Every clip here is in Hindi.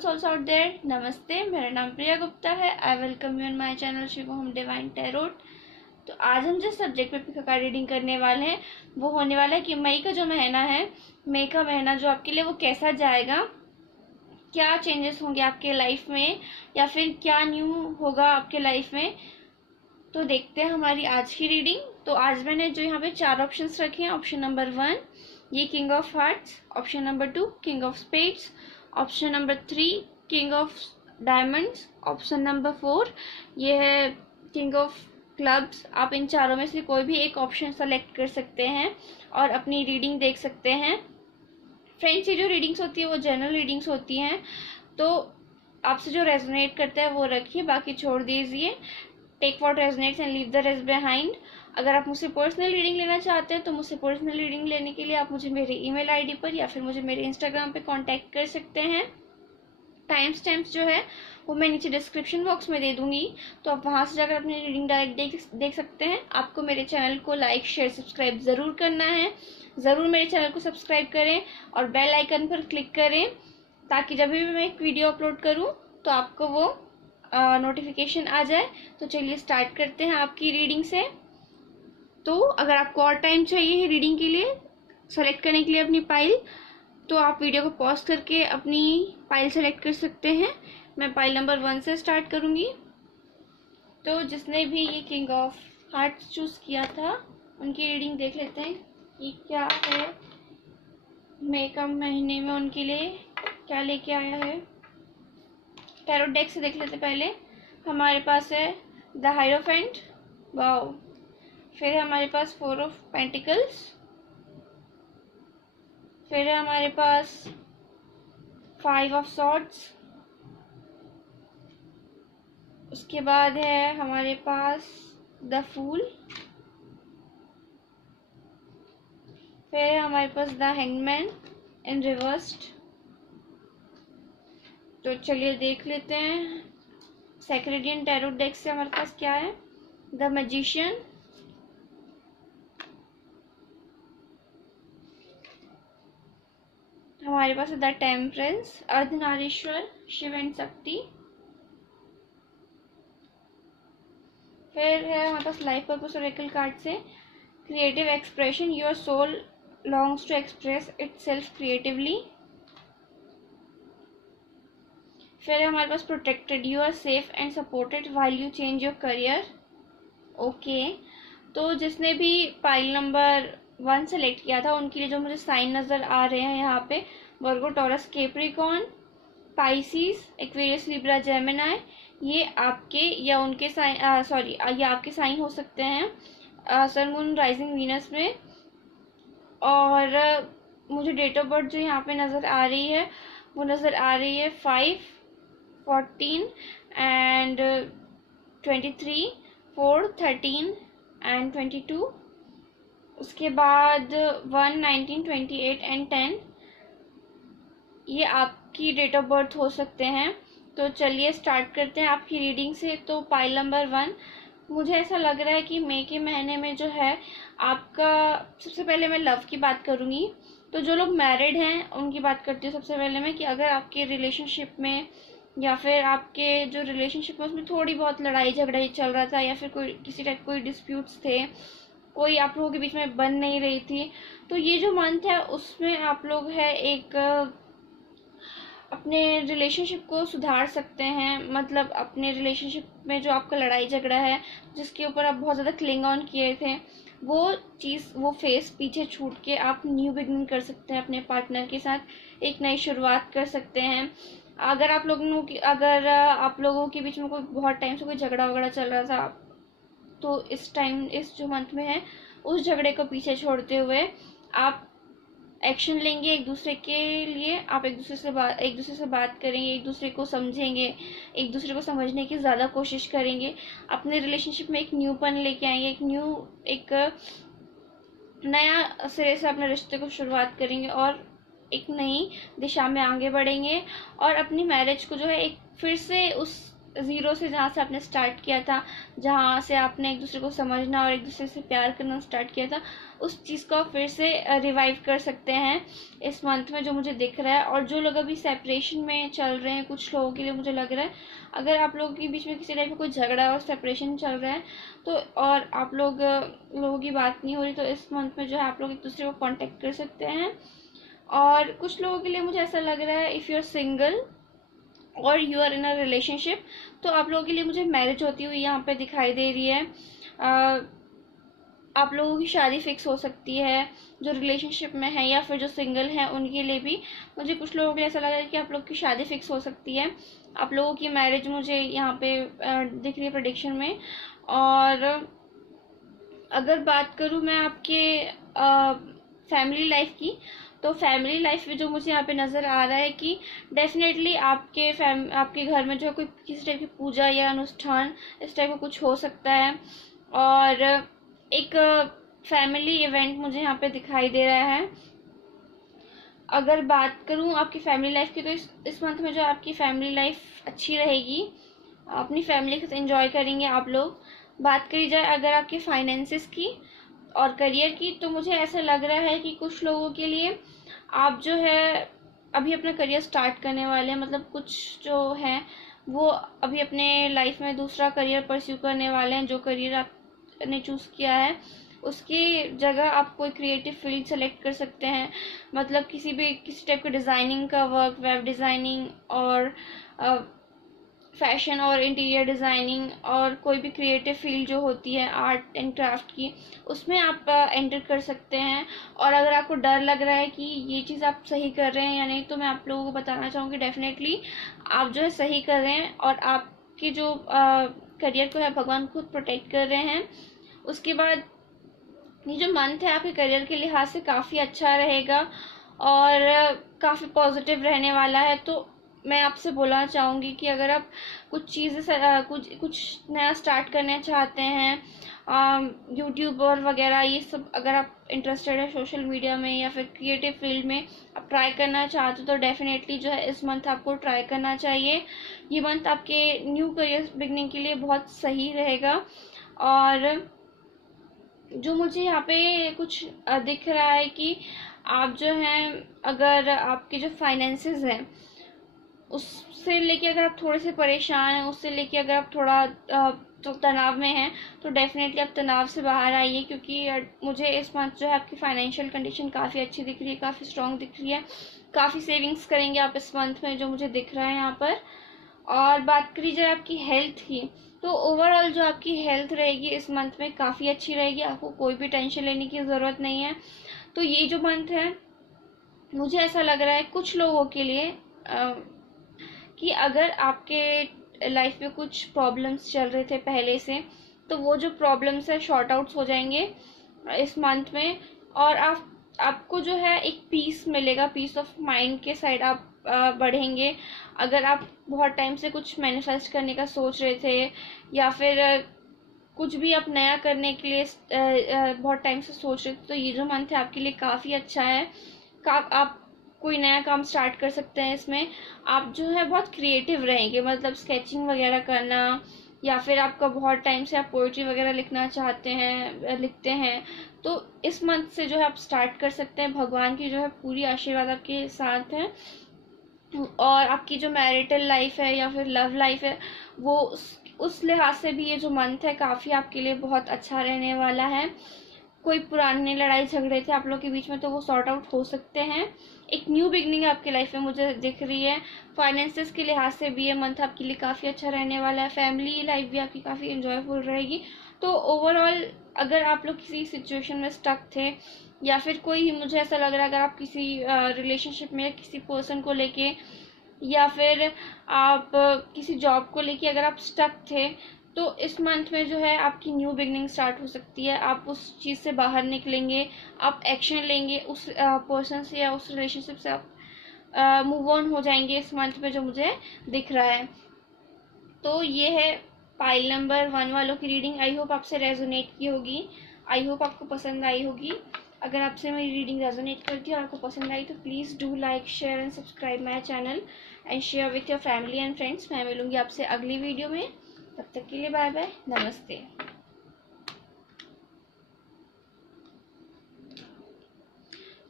souls out there, नमस्ते। मेरा नाम प्रिया गुप्ता है। I welcome you on my channel Shiv home divine tarot. तो आज हम जिस सब्जेक्ट पे कार्ड रीडिंग करने वाले हैं वो होने वाला है कि मई का जो महीना है, मई का महीना जो आपके लिए वो कैसा जाएगा, क्या चेंजेस होंगे आपके लाइफ में या फिर क्या न्यू होगा आपके लाइफ में। तो देखते हैं हमारी आज की रीडिंग। तो आज मैंने जो यहाँ पे 4 ऑप्शंस रखे हैं। ऑप्शन नंबर 1 ये king of hearts, option number 2 king of spades, option number 3 king of diamonds, option number 4 ये है किंग ऑफ क्लब्स। आप इन चारों में से कोई भी एक ऑप्शन सेलेक्ट कर सकते हैं और अपनी रीडिंग देख सकते हैं। फ्रेंड्स, ये जो रीडिंग्स होती है वो जनरल रीडिंग्स होती हैं, तो आपसे जो रेजोनेट करता है वो रखिए, बाकी छोड़ दीजिए। Take what resonates and leave the rest behind. अगर आप मुझसे पर्सनल रीडिंग लेना चाहते हैं तो मुझसे पर्सनल रीडिंग लेने के लिए आप मुझे मेरे ईमेल आईडी पर या फिर मुझे मेरे इंस्टाग्राम पे कांटेक्ट कर सकते हैं। टाइम स्टैम्प्स जो है वो मैं नीचे डिस्क्रिप्शन बॉक्स में दे दूंगी, तो आप वहां से जाकर अपनी रीडिंग डायरेक्ट देख सकते हैं। आपको मेरे चैनल को लाइक शेयर सब्सक्राइब ज़रूर करना है। ज़रूर मेरे चैनल को सब्सक्राइब करें और बेल आइकन पर क्लिक करें ताकि जब भी मैं एक वीडियो अपलोड करूँ तो आपको वो नोटिफिकेशन आ जाए। तो चलिए स्टार्ट करते हैं आपकी रीडिंग से। तो अगर आपको और टाइम चाहिए है रीडिंग के लिए, सेलेक्ट करने के लिए अपनी पाइल, तो आप वीडियो को पॉज करके अपनी पाइल सेलेक्ट कर सकते हैं। मैं पाइल नंबर 1 से स्टार्ट करूँगी। तो जिसने भी ये किंग ऑफ हार्ट्स चूज़ किया था उनकी रीडिंग देख लेते हैं कि क्या है मई का महीने में उनके लिए क्या लेके आया है। टैरोट डेक से देख लेते पहले। हमारे पास है द हायरोफेंट, वाओ। फिर है हमारे पास 4 ऑफ पेंटिकल्स, फिर है हमारे पास 5 ऑफ सॉर्ड्स, उसके बाद है हमारे पास द फूल, फिर है हमारे पास द हैंगमैन इन रिवर्स्ड। तो चलिए देख लेते हैं सेक्रेडियन टैरोट डेक से हमारे पास क्या है। द मैजिशियन, हमारे पास है the temperance, Ardhanarishvara, Shiva and Shakti. फिर है हमारे पास लाइफ पर्पस ओरेकल कार्ड से creative expression, your soul longs to express itself creatively. फिर है हमारे पास protected, you are safe and supported while you change your career. Okay, तो जिसने भी पाइल नंबर 1 सेलेक्ट किया था उनके लिए जो मुझे साइन नज़र आ रहे हैं यहाँ पे, Virgo, Taurus, Capricorn, Pisces, Aquarius, Libra, Gemini, ये आपके या उनके साइन ये आपके साइन हो सकते हैं सन, मून, राइजिंग, वीनस में। और मुझे डेट ऑफ बर्थ जो यहाँ पे नज़र आ रही है वो नज़र आ रही है 5, 14 एंड 23, 4, 13 एंड 22। उसके बाद 1, 19, 28 एंड 10 ये आपकी डेट ऑफ बर्थ हो सकते हैं। तो चलिए स्टार्ट करते हैं आपकी रीडिंग से। तो पाइल नंबर 1, मुझे ऐसा लग रहा है कि मई के महीने में जो है आपका, सबसे पहले मैं लव की बात करूँगी। तो जो लोग मैरिड हैं उनकी बात करती हूँ सबसे पहले मैं, कि अगर आपके रिलेशनशिप में या फिर आपके जो रिलेशनशिप में उसमें थोड़ी बहुत लड़ाई झगड़ा चल रहा था या फिर कोई किसी टाइप कोई डिस्प्यूट्स थे, कोई आप लोगों के बीच में बन नहीं रही थी, तो ये जो मंथ है उसमें आप लोग है एक अपने रिलेशनशिप को सुधार सकते हैं। मतलब अपने रिलेशनशिप में जो आपका लड़ाई झगड़ा है, जिसके ऊपर आप बहुत ज़्यादा क्लिंग ऑन किए थे, वो चीज़, वो फेस पीछे छूट के आप न्यू बिगिनिंग कर सकते हैं अपने पार्टनर के साथ, एक नई शुरुआत कर सकते हैं। अगर आप लोगों के बीच में कोई बहुत टाइम से कोई झगड़ा वगड़ा चल रहा था, तो इस टाइम, इस जो मंथ में है, उस झगड़े को पीछे छोड़ते हुए आप एक्शन लेंगे एक दूसरे के लिए। आप एक दूसरे से बात करेंगे, एक दूसरे को समझेंगे, एक दूसरे को समझने की ज़्यादा कोशिश करेंगे, अपने रिलेशनशिप में एक न्यूपन लेके आएंगे, एक नया सिरे से अपने रिश्ते को शुरुआत करेंगे और एक नई दिशा में आगे बढ़ेंगे और अपनी मैरिज को जो है एक फिर से उस ज़ीरो से जहाँ से आपने स्टार्ट किया था, जहाँ से आपने एक दूसरे को समझना और एक दूसरे से प्यार करना स्टार्ट किया था, उस चीज़ को आप फिर से रिवाइव कर सकते हैं इस मंथ में, जो मुझे दिख रहा है। और जो लोग अभी सेपरेशन में चल रहे हैं, कुछ लोगों के लिए मुझे लग रहा है, अगर आप लोगों के बीच में किसी टाइप का कोई झगड़ा और सेपरेशन चल रहा है तो, और आप लोगों की बात नहीं हो रही, तो इस मंथ में जो है आप लोग एक दूसरे को कांटेक्ट कर सकते हैं। और कुछ लोगों के लिए मुझे ऐसा लग रहा है, इफ़ यू आर सिंगल और you are in a relationship, तो आप लोगों के लिए मुझे मैरिज होती हुई यहाँ पे दिखाई दे रही है। आप लोगों की शादी फिक्स हो सकती है, जो रिलेशनशिप में है या फिर जो सिंगल हैं उनके लिए भी। मुझे कुछ लोगों के लिए ऐसा लग रहा है कि आप लोग की शादी फिक्स हो सकती है, आप लोगों की मैरिज मुझे यहाँ पे दिख रही है प्रेडिक्शन में। और अगर बात करूँ मैं आपके फैमिली लाइफ की, तो फैमिली लाइफ में जो मुझे यहाँ पे नज़र आ रहा है कि डेफिनेटली आपके घर में जो है कोई किसी टाइप की पूजा या अनुष्ठान इस टाइप का कुछ हो सकता है। और एक फैमिली इवेंट मुझे यहाँ पे दिखाई दे रहा है। अगर बात करूँ आपकी फैमिली लाइफ की, तो इस मंथ में जो आपकी फैमिली लाइफ अच्छी रहेगी, अपनी फैमिली के साथ एंजॉय करेंगे आप लोग। बात करी जाए अगर आपके फाइनेंसिस की और करियर की, तो मुझे ऐसा लग रहा है कि कुछ लोगों के लिए आप जो है अभी अपना करियर स्टार्ट करने वाले हैं, मतलब कुछ जो हैं वो अभी अपने लाइफ में दूसरा करियर परस्यू करने वाले हैं। जो करियर आपने चूज़ किया है उसकी जगह आप कोई क्रिएटिव फील्ड सेलेक्ट कर सकते हैं, मतलब किसी टाइप का डिज़ाइनिंग का वर्क, वेब डिज़ाइनिंग और फैशन और इंटीरियर डिज़ाइनिंग और कोई भी क्रिएटिव फील्ड जो होती है आर्ट एंड क्राफ्ट की, उसमें आप एंटर कर सकते हैं। और अगर आपको डर लग रहा है कि ये चीज़ आप सही कर रहे हैं या नहीं, तो मैं आप लोगों को बताना चाहूँगी डेफिनेटली आप जो है सही कर रहे हैं, और आपके जो करियर को है भगवान खुद प्रोटेक्ट कर रहे हैं। उसके बाद ये जो मंथ है आपके करियर के लिहाज से काफ़ी अच्छा रहेगा और काफ़ी पॉजिटिव रहने वाला है। तो मैं आपसे बोलना चाहूँगी कि अगर आप कुछ चीज़ें कुछ नया स्टार्ट करना चाहते हैं, यूट्यूब और वगैरह ये सब अगर आप इंटरेस्टेड है सोशल मीडिया में या फिर क्रिएटिव फील्ड में आप ट्राई करना चाहते हो, तो डेफिनेटली जो है इस मंथ आपको ट्राई करना चाहिए। ये मंथ आपके न्यू करियर बिगनिंग के लिए बहुत सही रहेगा। और जो मुझे यहाँ पे कुछ दिख रहा है कि आप जो हैं, अगर आपके जो फाइनेंसेस हैं उससे लेके अगर आप थोड़े से परेशान हैं, उससे लेके अगर आप थोड़ा तो तनाव में हैं, तो डेफिनेटली आप तनाव से बाहर आइए, क्योंकि मुझे इस मंथ जो है आपकी फाइनेंशियल कंडीशन काफ़ी अच्छी दिख रही है, काफ़ी स्ट्रॉन्ग दिख रही है, काफ़ी सेविंग्स करेंगे आप इस मंथ में, जो मुझे दिख रहा है यहाँ पर। और बात करी जाए आपकी हेल्थ की, तो ओवरऑल जो आपकी हेल्थ रहेगी इस मंथ में काफ़ी अच्छी रहेगी, आपको कोई भी टेंशन लेने की ज़रूरत नहीं है। तो ये जो मंथ है मुझे ऐसा लग रहा है कुछ लोगों के लिए कि अगर आपके लाइफ में कुछ प्रॉब्लम्स चल रहे थे पहले से, तो वो जो प्रॉब्लम्स है शॉर्ट आउट्स हो जाएंगे इस मंथ में, और आपको जो है एक पीस मिलेगा, पीस ऑफ माइंड के साइड आप बढ़ेंगे। अगर आप बहुत टाइम से कुछ मैनिफेस्ट करने का सोच रहे थे या फिर कुछ भी आप नया करने के लिए बहुत टाइम से सोच रहे थे, तो ये जो मंथ है आपके लिए काफ़ी अच्छा है। आप कोई नया काम स्टार्ट कर सकते हैं इसमें। आप जो है बहुत क्रिएटिव रहेंगे, मतलब स्केचिंग वगैरह करना, या फिर आपका बहुत टाइम से आप पोइट्री वगैरह लिखना चाहते हैं, लिखते हैं, तो इस मंथ से जो है आप स्टार्ट कर सकते हैं। भगवान की जो है पूरी आशीर्वाद आपके साथ है। और आपकी जो मैरिटल लाइफ है या फिर लव लाइफ है, वो उस लिहाज से भी ये जो मंथ है काफ़ी आपके लिए बहुत अच्छा रहने वाला है। कोई पुराने लड़ाई झगड़े थे आप लोग के बीच में, तो वो सॉर्ट आउट हो सकते हैं। एक न्यू बिगनिंग आपकी लाइफ में मुझे दिख रही है। फाइनेंसेस के लिहाज से भी ये मंथ आपके लिए काफ़ी अच्छा रहने वाला है। फैमिली लाइफ भी आपकी काफ़ी एंजॉयफुल रहेगी। तो ओवरऑल अगर आप लोग किसी सिचुएशन में स्टक थे, या फिर कोई, मुझे ऐसा लग रहा है अगर आप किसी रिलेशनशिप में या किसी पर्सन को लेके, या फिर आप किसी जॉब को लेके अगर आप स्टक थे, तो इस मंथ में जो है आपकी न्यू बिगनिंग स्टार्ट हो सकती है। आप उस चीज़ से बाहर निकलेंगे, आप एक्शन लेंगे, उस पर्सन से या उस रिलेशनशिप से आप मूव ऑन हो जाएंगे इस मंथ में, जो मुझे दिख रहा है। तो ये है पाइल नंबर 1 वालों की रीडिंग। आई होप आपसे रेजोनेट की होगी, आई होप आपको पसंद आई होगी। अगर आपसे मेरी रीडिंग रेजोनेट करती है और आपको पसंद आई तो please do like, share and subscribe my channel and share with your family and friends. मैं मिलूँगी आपसे अगली वीडियो में, तब तक के लिए बाय बाय, नमस्ते।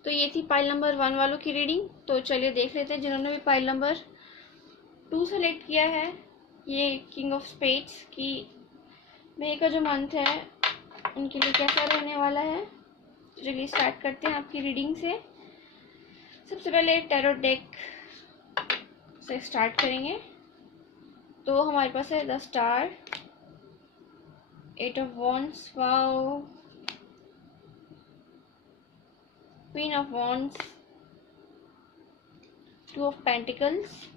तो ये थी पाइल नंबर 1 वालों की रीडिंग। तो चलिए देख लेते हैं जिन्होंने भी पाइल नंबर 2 सेलेक्ट किया है, ये किंग ऑफ स्पेड्स की मई का जो मंथ है उनके लिए कैसा रहने वाला है। तो चलिए स्टार्ट करते हैं आपकी रीडिंग से। सबसे पहले टैरो डेक से स्टार्ट करेंगे। तो हमारे पास है the star, 8 of wands, wow, queen of wands, 2 of pentacles,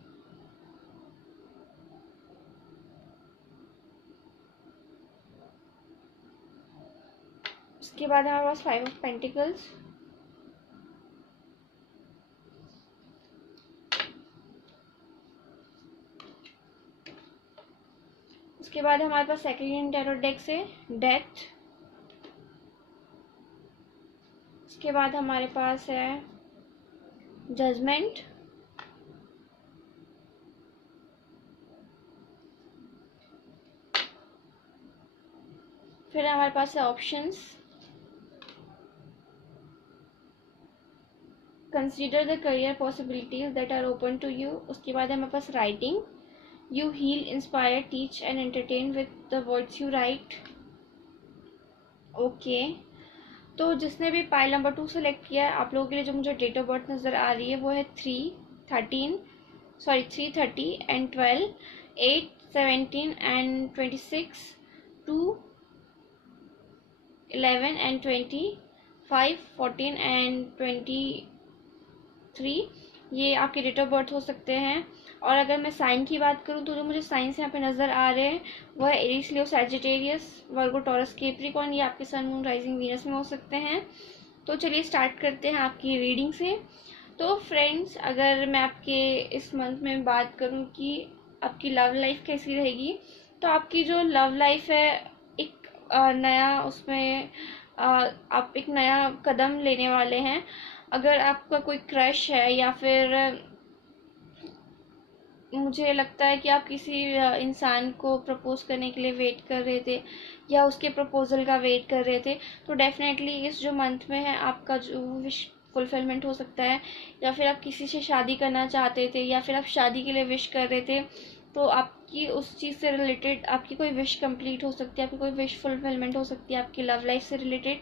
उसके बाद हमारे पास 5 ऑफ पेंटिकल्स, उसके बाद हमारे पास सेकंड टैरो डेक से डेथ, उसके बाद हमारे पास है जजमेंट, फिर हमारे पास है options, consider the career possibilities that are open to you, उसके बाद हमारे पास writing, you heal, inspire, teach and entertain with the words you write. Okay, तो जिसने भी पाइल नंबर 2 सेलेक्ट किया है, आप लोगों के लिए जो मुझे डेट ऑफ बर्थ नज़र आ रही है वो है 3:30 एंड 12, 8, 17 एंड 26, 2, 11 एंड 20, 5, 14 एंड 23, ये आपके डेट ऑफ बर्थ हो सकते हैं। और अगर मैं साइन की बात करूँ तो जो मुझे साइंस यहाँ पे नज़र आ रहे हैं वो है एरीज, लियो, सैजिटेरियस, वर्गो, टॉरस, कैप्रिकॉर्न, ये आपके सन, मून, राइजिंग, वीनस में हो सकते हैं। तो चलिए स्टार्ट करते हैं आपकी रीडिंग से। तो फ्रेंड्स, अगर मैं आपके इस मंथ में बात करूँ कि आपकी लव लाइफ कैसी रहेगी, तो आपकी जो लव लाइफ है एक नया उसमें आप एक नया कदम लेने वाले हैं। अगर आपका कोई क्रश है या फिर मुझे लगता है कि आप किसी इंसान को प्रपोज करने के लिए वेट कर रहे थे या उसके प्रपोजल का वेट कर रहे थे, तो डेफिनेटली इस जो मंथ में है आपका जो विश फुलफिलमेंट हो सकता है। या फिर आप किसी से शादी करना चाहते थे या फिर आप शादी के लिए विश कर रहे थे, तो आपकी उस चीज़ से रिलेटेड आपकी कोई विश कंप्लीट हो सकती है, आपकी कोई विश फुलफिलमेंट हो सकती है आपकी लव लाइफ से रिलेटेड।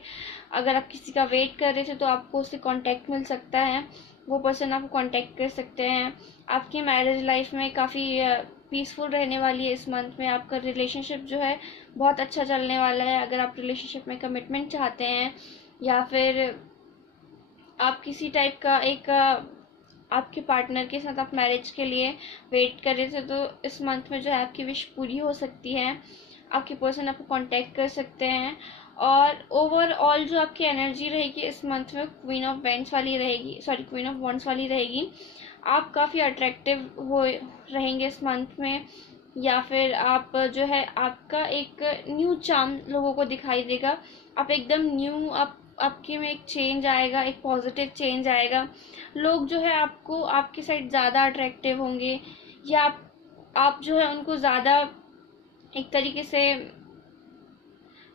अगर आप किसी का वेट कर रहे थे तो आपको उससे कांटेक्ट मिल सकता है, वो पर्सन आपको कांटेक्ट कर सकते हैं। आपकी मैरिज लाइफ में काफ़ी पीसफुल रहने वाली है इस मंथ में। आपका रिलेशनशिप जो है बहुत अच्छा चलने वाला है। अगर आप रिलेशनशिप में कमिटमेंट चाहते हैं या फिर आप किसी टाइप का एक आपके पार्टनर के साथ आप मैरिज के लिए वेट कर रहे थे, तो इस मंथ में जो है आपकी विश पूरी हो सकती है। आपके पर्सन आपको कांटेक्ट कर सकते हैं। और ओवरऑल जो आपकी एनर्जी रहेगी इस मंथ में क्वीन ऑफ वैंड्स वाली रहेगी, क्वीन ऑफ वॉन्ड्स वाली रहेगी। आप काफ़ी अट्रैक्टिव हो रहेंगे इस मंथ में, या फिर आप जो है आपका एक न्यू चार्म लोगों को दिखाई देगा। आप एकदम न्यू, आपके में एक चेंज आएगा, एक पॉजिटिव चेंज आएगा। लोग जो है आपको आपके साइड ज़्यादा अट्रैक्टिव होंगे, या आप जो है उनको ज़्यादा एक तरीके से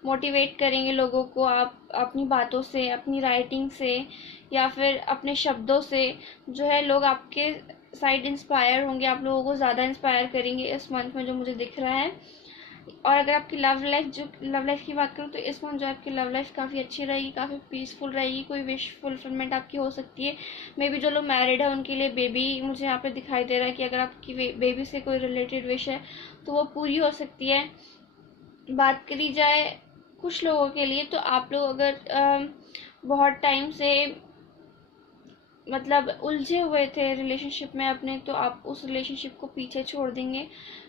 मोटिवेट करेंगे लोगों को। आप अपनी बातों से, अपनी राइटिंग से या फिर अपने शब्दों से जो है लोग आपके साइड इंस्पायर होंगे, आप लोगों को ज़्यादा इंस्पायर करेंगे इस मंथ में, जो मुझे दिख रहा है। और अगर आपकी लव लाइफ की बात करूँ तो इस मंथ जो आपकी लव लाइफ काफ़ी अच्छी रहेगी, काफ़ी पीसफुल रहेगी। कोई विश फुलफिलमेंट आपकी हो सकती है। मे बी जो लोग मैरिड है उनके लिए बेबी मुझे यहाँ पे दिखाई दे रहा है कि अगर आपकी बेबी से कोई रिलेटेड विश है तो वो पूरी हो सकती है। बात करी जाए कुछ लोगों के लिए, तो आप लोग अगर बहुत टाइम से मतलब उलझे हुए थे रिलेशनशिप में अपने, तो आप उस रिलेशनशिप को पीछे छोड़ देंगे।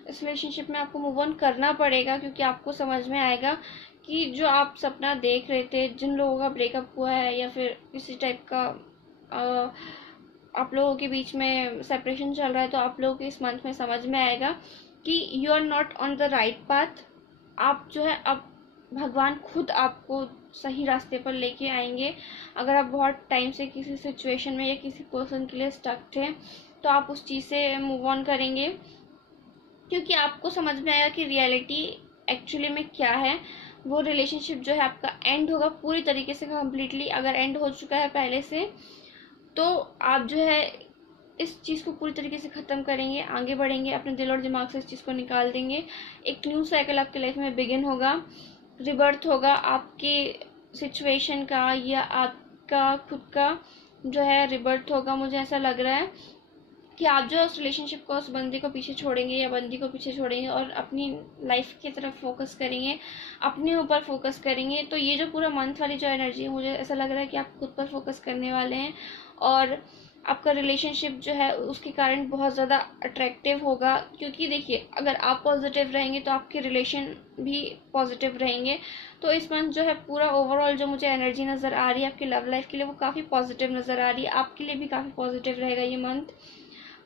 इस रिलेशनशिप में आपको मूव ऑन करना पड़ेगा, क्योंकि आपको समझ में आएगा कि जो आप सपना देख रहे थे, जिन लोगों का ब्रेकअप हुआ है या फिर किसी टाइप का आप लोगों के बीच में सेपरेशन चल रहा है, तो आप लोगों को इस मंथ में समझ में आएगा कि you are not on the right path. आप जो है अब भगवान खुद आपको सही रास्ते पर लेके आएंगे। अगर आप बहुत टाइम से किसी सिचुएशन में या किसी पर्सन के लिए स्टक थे तो आप उस चीज़ से मूव ऑन करेंगे, क्योंकि आपको समझ में आएगा कि रियलिटी एक्चुअली में क्या है। वो रिलेशनशिप जो है आपका एंड होगा पूरी तरीके से, कम्प्लीटली। अगर एंड हो चुका है पहले से तो आप जो है इस चीज़ को पूरी तरीके से ख़त्म करेंगे, आगे बढ़ेंगे, अपने दिल और दिमाग से इस चीज़ को निकाल देंगे। एक न्यू साइकिल आपकी लाइफ में बिगिन होगा, रिबर्थ होगा आपके सिचुएशन का या आपका खुद का जो है रिबर्थ होगा। मुझे ऐसा लग रहा है कि आप जो है उस रिलेशनशिप को, उस बंदे को पीछे छोड़ेंगे या बंदी को पीछे छोड़ेंगे और अपनी लाइफ की तरफ फोकस करेंगे, अपने ऊपर फोकस करेंगे। तो ये जो पूरा मंथ वाली जो एनर्जी है, मुझे ऐसा लग रहा है कि आप खुद पर फोकस करने वाले हैं और आपका रिलेशनशिप जो है उसके कारण बहुत ज़्यादा अट्रैक्टिव होगा। क्योंकि देखिए, अगर आप पॉजिटिव रहेंगे तो आपके रिलेशन भी पॉजिटिव रहेंगे। तो इस मंथ जो है पूरा ओवरऑल जो मुझे एनर्जी नज़र आ रही है आपकी लव लाइफ के लिए, वो काफ़ी पॉजिटिव नज़र आ रही है। आपके लिए भी काफ़ी पॉजिटिव रहेगा ये मंथ।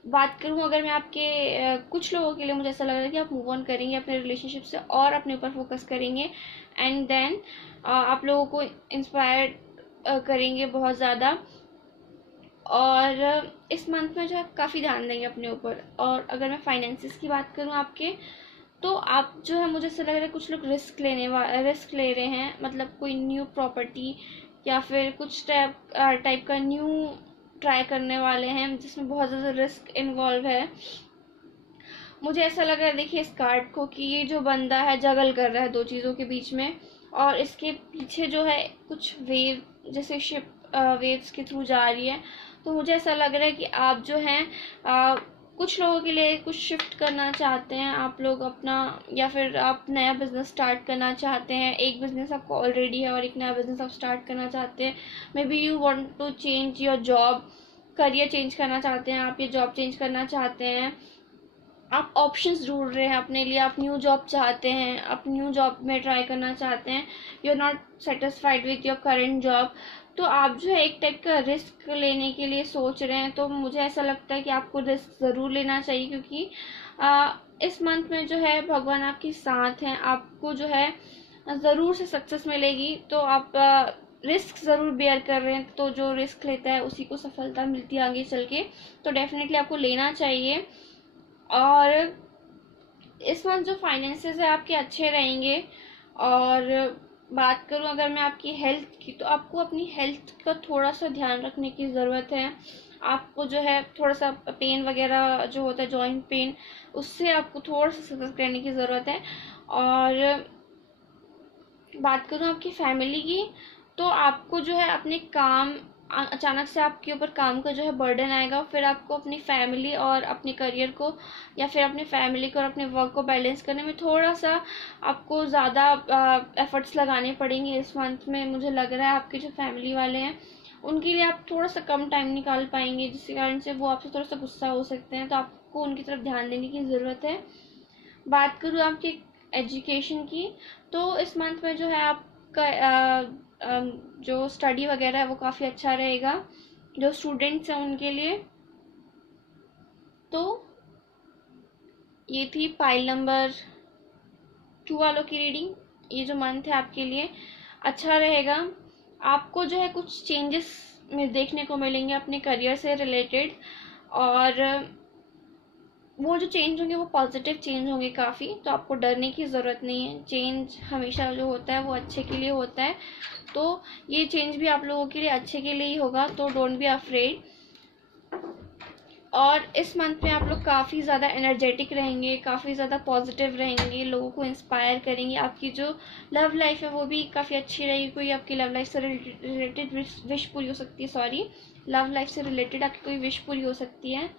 बात करूँ अगर मैं आपके कुछ लोगों के लिए, मुझे ऐसा लग रहा है कि आप मूव ऑन करेंगे अपने रिलेशनशिप से और अपने ऊपर फोकस करेंगे, एंड देन आप लोगों को इंस्पायर करेंगे बहुत ज़्यादा। और इस मंथ में जो है काफ़ी ध्यान देंगे अपने ऊपर। और अगर मैं फाइनेंसिस की बात करूँ आपके, तो आप जो है, मुझे ऐसा लग रहा है कुछ लोग रिस्क ले रहे हैं, मतलब कोई न्यू प्रॉपर्टी या फिर कुछ टाइप का न्यू ट्राई करने वाले हैं जिसमें बहुत ज़्यादा रिस्क इन्वॉल्व है। मुझे ऐसा लग रहा है, देखिए इस कार्ड को, कि ये जो बंदा है जगल कर रहा है दो चीज़ों के बीच में, और इसके पीछे जो है कुछ वेव, जैसे शिप वेव्स के थ्रू जा रही है। तो मुझे ऐसा लग रहा है कि आप जो हैं कुछ लोगों के लिए कुछ शिफ्ट करना चाहते हैं आप लोग अपना, या फिर आप नया बिजनेस स्टार्ट करना चाहते हैं। एक बिजनेस आपको ऑलरेडी है और एक नया बिजनेस आप स्टार्ट करना चाहते हैं। Maybe you want to change your job, career change करना चाहते हैं आप, ये जॉब चेंज करना चाहते हैं। आप ऑप्शंस ढूंढ रहे हैं अपने लिए, आप न्यू जॉब चाहते हैं, आप न्यू जॉब में ट्राई करना चाहते हैं, you are not satisfied with your current job. तो आप जो है एक टाइप का रिस्क लेने के लिए सोच रहे हैं। तो मुझे ऐसा लगता है कि आपको रिस्क ज़रूर लेना चाहिए, क्योंकि इस मंथ में जो है भगवान आपके साथ हैं, आपको जो है ज़रूर से सक्सेस मिलेगी। तो आप रिस्क ज़रूर बेयर कर रहे हैं, तो जो रिस्क लेता है उसी को सफलता मिलती है आगे चल के। तो डेफिनेटली आपको लेना चाहिए। और इस मंथ जो फाइनेंसेस है आपके अच्छे रहेंगे। और बात करूं अगर मैं आपकी हेल्थ की, तो आपको अपनी हेल्थ का थोड़ा सा ध्यान रखने की ज़रूरत है। आपको जो है थोड़ा सा पेन वगैरह जो होता है, जॉइंट पेन, उससे आपको थोड़ा सा सतर्क रहने की ज़रूरत है। और बात करूं आपकी फैमिली की, तो आपको जो है अपने काम, अचानक से आपके ऊपर काम का जो है बर्डन आएगा, फिर आपको अपनी फैमिली और अपने करियर को, या फिर अपनी फैमिली को और अपने वर्क को बैलेंस करने में थोड़ा सा आपको ज़्यादा एफर्ट्स लगाने पड़ेंगे इस मंथ में। मुझे लग रहा है आपके जो फैमिली वाले हैं उनके लिए आप थोड़ा सा कम टाइम निकाल पाएंगे, जिसके कारण से वो आपसे थोड़ा सा गुस्सा हो सकते हैं। तो आपको उनकी तरफ ध्यान देने की ज़रूरत है। बात करूँ आपके एजुकेशन की, तो इस मंथ में जो है आपका जो स्टडी वगैरह है वो काफ़ी अच्छा रहेगा जो स्टूडेंट्स हैं उनके लिए। तो ये थी पाइल नंबर 2 वालों की रीडिंग। ये जो मंथ है आपके लिए अच्छा रहेगा। आपको जो है कुछ चेंजेस में देखने को मिलेंगे अपने करियर से रिलेटेड, और वो जो चेंज होंगे वो पॉजिटिव चेंज होंगे काफ़ी। तो आपको डरने की ज़रूरत नहीं है, चेंज हमेशा जो होता है वो अच्छे के लिए होता है। तो ये चेंज भी आप लोगों के लिए अच्छे के लिए ही होगा, तो डोंट बी अफ्रेड। और इस मंथ में आप लोग काफ़ी ज़्यादा एनर्जेटिक रहेंगे, काफ़ी ज़्यादा पॉजिटिव रहेंगे, लोगों को इंस्पायर करेंगे। आपकी जो लव लाइफ है वो भी काफ़ी अच्छी रहेगी। कोई आपकी लव लाइफ से रिलेटेड विश पूरी हो सकती है, सॉरी, लव लाइफ से रिलेटेड आपकी कोई विश पूरी हो सकती है।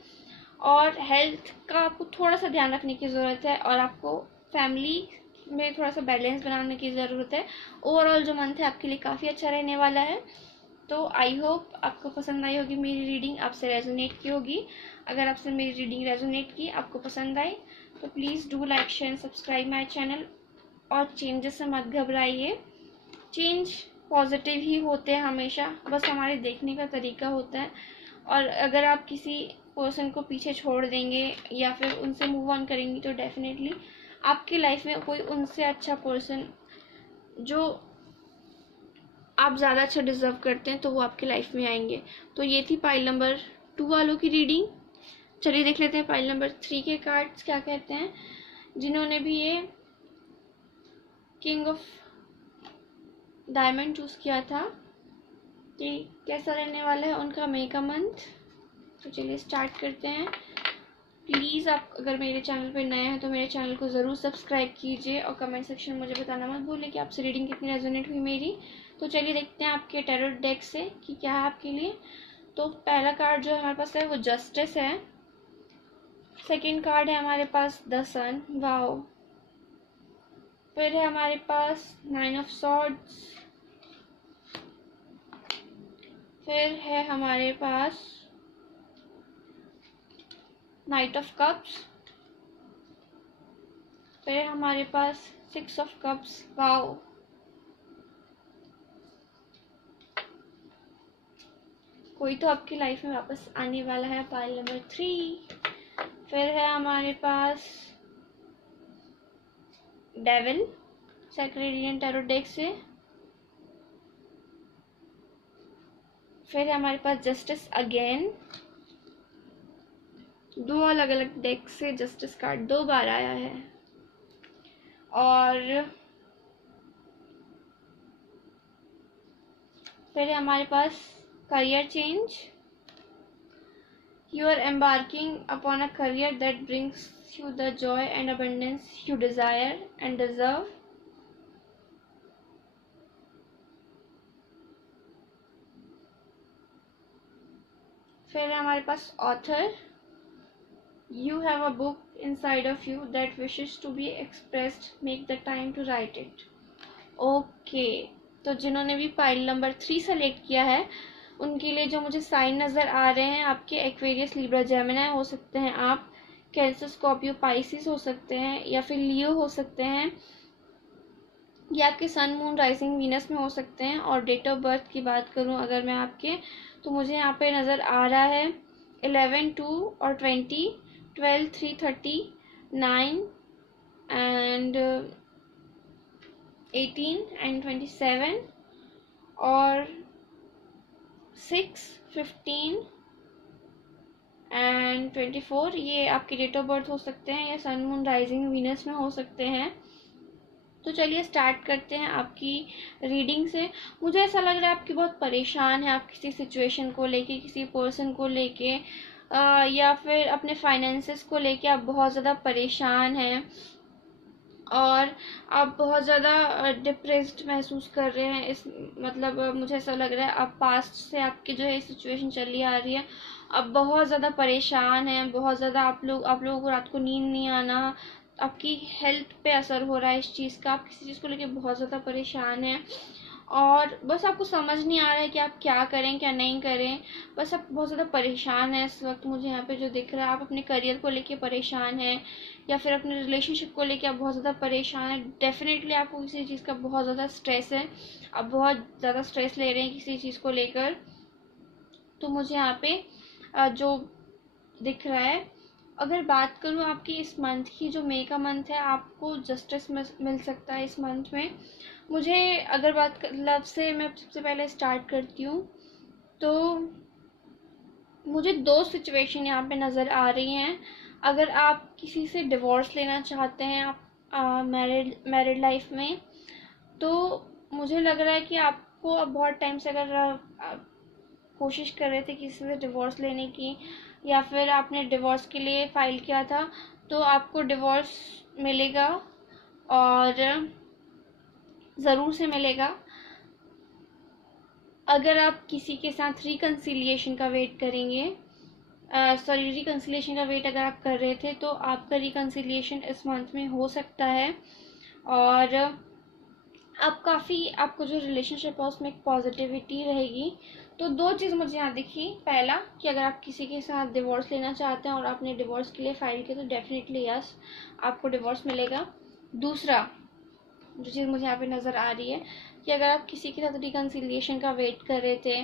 और हेल्थ का आपको थोड़ा सा ध्यान रखने की ज़रूरत है, और आपको फैमिली में थोड़ा सा बैलेंस बनाने की ज़रूरत है। ओवरऑल जो मंथ है आपके लिए काफ़ी अच्छा रहने वाला है। तो आई होप आपको पसंद आई होगी मेरी रीडिंग, आपसे रेजोनेट की होगी। अगर आपसे मेरी रीडिंग रेजोनेट की, आपको पसंद आई, तो please do like share subscribe my channel. और चेंजेस से मत घबराइए, चेंज पॉजिटिव ही होते हैं हमेशा, बस हमारे देखने का तरीका होता है। और अगर आप किसी पर्सन को पीछे छोड़ देंगे या फिर उनसे मूव ऑन करेंगी, तो डेफिनेटली आपकी लाइफ में कोई उनसे अच्छा पर्सन जो आप ज़्यादा अच्छा डिज़र्व करते हैं तो वो आपकी लाइफ में आएंगे। तो ये थी पाइल नंबर 2 वालों की रीडिंग। चलिए देख लेते हैं पाइल नंबर 3 के कार्ड्स क्या कहते हैं। जिन्होंने भी ये किंग ऑफ डायमंड चूज़ किया था कि कैसा रहने वाला है उनका मई का मंथ। तो चलिए स्टार्ट करते हैं। प्लीज़ आप अगर मेरे चैनल पर नए हैं तो मेरे चैनल को ज़रूर सब्सक्राइब कीजिए और कमेंट सेक्शन में मुझे बताना मत भूलिए कि आपसे रीडिंग कितनी रेजोनेट हुई मेरी। तो चलिए देखते हैं आपके टैरो डेक से कि क्या है आपके लिए। तो पहला कार्ड जो हमारे पास है वो जस्टिस है। सेकंड कार्ड है हमारे पास द सन, वाओ। फिर है हमारे पास 9 ऑफ सॉर्ड्स। फिर है हमारे पास नाइट ऑफ कप्स। फिर है हमारे पास 6 ऑफ कप्स, वाओ। कोई तो आपकी लाइफ में वापस आने वाला है, पाइल नंबर 3। फिर है हमारे पास डेविल सैक्रेडियन टैरो डेक से। फिर है हमारे पास जस्टिस अगेन। 2 अलग अलग डेक से जस्टिस कार्ड 2 बार आया है। और फिर है हमारे पास career change. You are embarking upon a career that brings you the joy and abundance you desire and deserve. फिर है हमारे पास author. You have a book inside of you that wishes to be expressed. Make the time to write it. Okay. तो जिन्होंने भी पाइल नंबर 3 सेलेक्ट किया है उनके लिए जो मुझे साइन नज़र आ रहे हैं आपके एक्वेरियस, लिब्रा, जेमिनी हो सकते हैं आप, कैंसर, स्कॉर्पियो, पाइसिस हो सकते हैं, या फिर लियो हो सकते हैं, या आपके सन, मून, राइजिंग, वीनस में हो सकते हैं। और डेट ऑफ बर्थ की बात करूं अगर मैं आपके, तो मुझे यहाँ पे नज़र आ रहा है 11, 2 और 20, 12, 3, 30, 9 एंड 18 एंड 27 और 6, 15 एंड 24। ये आपके डेट ऑफ बर्थ हो सकते हैं या सन, मून, राइजिंग, वीनस में हो सकते हैं। तो चलिए स्टार्ट करते हैं आपकी रीडिंग से। मुझे ऐसा लग रहा है आपकी बहुत परेशान है, आप किसी सिचुएशन को लेके, किसी पर्सन को लेके, या फिर अपने फाइनेंसेस को लेके आप बहुत ज़्यादा परेशान हैं और आप बहुत ज़्यादा डिप्रेस्ड महसूस कर रहे हैं। इस मतलब मुझे ऐसा लग रहा है आप पास्ट से आपकी जो है सिचुएशन चली आ रही है, आप बहुत ज़्यादा परेशान हैं, बहुत ज़्यादा आप लोगों को रात को नींद नहीं आना, आपकी हेल्थ पे असर हो रहा है इस चीज़ का, आप किसी चीज़ को लेके बहुत ज़्यादा परेशान हैं और बस आपको समझ नहीं आ रहा है कि आप क्या करें क्या नहीं करें। बस आप बहुत ज़्यादा परेशान हैं इस वक्त। मुझे यहाँ पे जो दिख रहा है आप अपने करियर को लेके परेशान हैं या फिर अपने रिलेशनशिप को लेके आप बहुत ज़्यादा परेशान हैं। डेफिनेटली आपको किसी चीज़ का बहुत ज़्यादा स्ट्रेस है, आप बहुत ज़्यादा स्ट्रेस ले रहे हैं किसी चीज़ को लेकर। तो मुझे यहाँ पे जो दिख रहा है, अगर बात करूँ आपकी इस मंथ की, जो मई का मंथ है, आपको जस्टिस मिल सकता है इस मंथ में। मुझे अगर बात लव से मैं सबसे पहले स्टार्ट करती हूँ तो मुझे 2 सिचुएशन यहाँ पे नज़र आ रही हैं। अगर आप किसी से डिवोर्स लेना चाहते हैं आप मैरिड लाइफ में, तो मुझे लग रहा है कि आपको अब बहुत टाइम से अगर आप कोशिश कर रहे थे किसी से डिवोर्स लेने की या फिर आपने डिवोर्स के लिए फ़ाइल किया था, तो आपको डिवोर्स मिलेगा और ज़रूर से मिलेगा। अगर आप किसी के साथ रिकन्सिलिएशन का वेट करेंगे, रिकन्सिलिएशन का वेट अगर आप कर रहे थे तो आपका रिकन्सिलिएशन इस मंथ में हो सकता है और आपको जो रिलेशनशिप है उसमें एक पॉजिटिविटी रहेगी। तो 2 चीज़ मुझे यहाँ दिखी। पहला कि अगर आप किसी के साथ डिवोर्स लेना चाहते हैं और आपने डिवोर्स के लिए फ़ाइल किया तो डेफिनेटली यस आपको डिवोर्स मिलेगा। दूसरा जो चीज़ मुझे यहाँ पे नज़र आ रही है कि अगर आप किसी के साथ रिकन्सिलिएशन का वेट कर रहे थे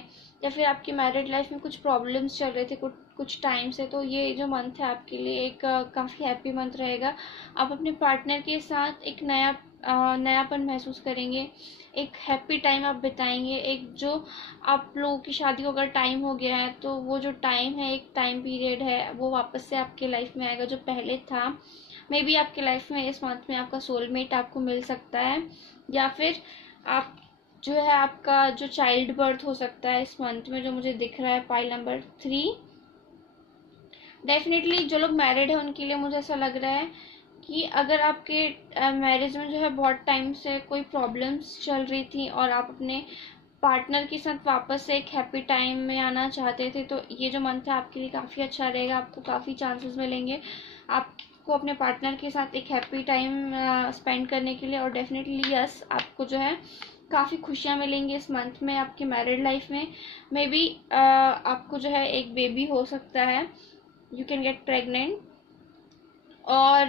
या फिर आपकी मैरिड लाइफ में कुछ प्रॉब्लम्स चल रहे थे कुछ टाइम से, तो ये जो मंथ है आपके लिए एक काफ़ी हैप्पी मंथ रहेगा। आप अपने पार्टनर के साथ एक नया नयापन महसूस करेंगे, एक हैप्पी टाइम आप बिताएंगे। एक जो आप लोगों की शादी को अगर टाइम हो गया है तो वो जो टाइम है, एक टाइम पीरियड है, वो वापस से आपके लाइफ में आएगा जो पहले था। मे बी आपके लाइफ में इस मंथ में आपका सोलमेट आपको मिल सकता है, या फिर आप जो है आपका जो चाइल्ड बर्थ हो सकता है इस मंथ में, जो मुझे दिख रहा है पाइल नंबर 3। डेफिनेटली जो लोग मैरिड है उनके लिए मुझे ऐसा लग रहा है कि अगर आपके मैरिज में जो है बहुत टाइम से कोई प्रॉब्लम्स चल रही थी और आप अपने पार्टनर के साथ वापस से एक हैप्पी टाइम में आना चाहते थे, तो ये जो मंथ है आपके लिए काफ़ी अच्छा रहेगा। आपको काफ़ी चांसेस मिलेंगे आपको अपने पार्टनर के साथ एक हैप्पी टाइम स्पेंड करने के लिए। और डेफिनेटली यस, आपको जो है काफ़ी खुशियाँ मिलेंगी इस मंथ में आपके मैरिड लाइफ में। मे बी आपको जो है एक बेबी हो सकता है, यू कैन गेट प्रेग्नेंट। और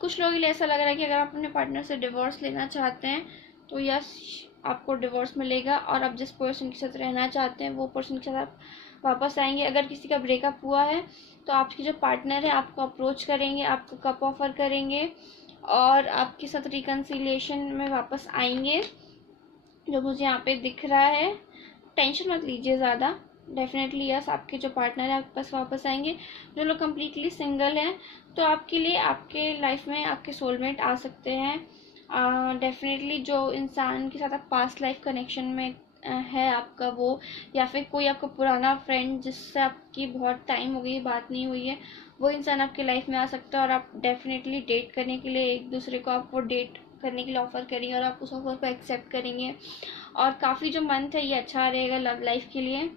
कुछ लोगों के लिए ऐसा लग रहा है कि अगर आप अपने पार्टनर से डिवोर्स लेना चाहते हैं तो यस, आपको डिवोर्स मिलेगा और आप जिस पर्सन के साथ रहना चाहते हैं वो पर्सन के साथ आप वापस आएंगे। अगर किसी का ब्रेकअप हुआ है तो आपकी जो पार्टनर है आपको अप्रोच करेंगे, आपको कप ऑफर करेंगे और आपके साथ रिकन्सिलिएशन में वापस आएंगे, जो मुझे यहाँ पे दिख रहा है। टेंशन मत लीजिए ज़्यादा, डेफिनेटली यस, आपके जो पार्टनर है आपके पास वापस आएंगे। जो लोग कम्प्लीटली सिंगल हैं तो आपके लिए आपके लाइफ में आपके सोलमेट आ सकते हैं। डेफिनेटली जो इंसान के साथ आप पास्ट लाइफ कनेक्शन में है आपका वो, या फिर कोई आपका पुराना फ्रेंड जिससे आपकी बहुत टाइम हो गई बात नहीं हुई है, वो इंसान आपके लाइफ में आ सकता है। और आप डेफिनेटली डेट करने के लिए एक दूसरे को आप वो डेट करने के लिए ऑफ़र करेंगे और आप उस ऑफ़र को एक्सेप्ट करेंगे। और काफ़ी जो मंथ है ये अच्छा रहेगा लव लाइफ के लिए।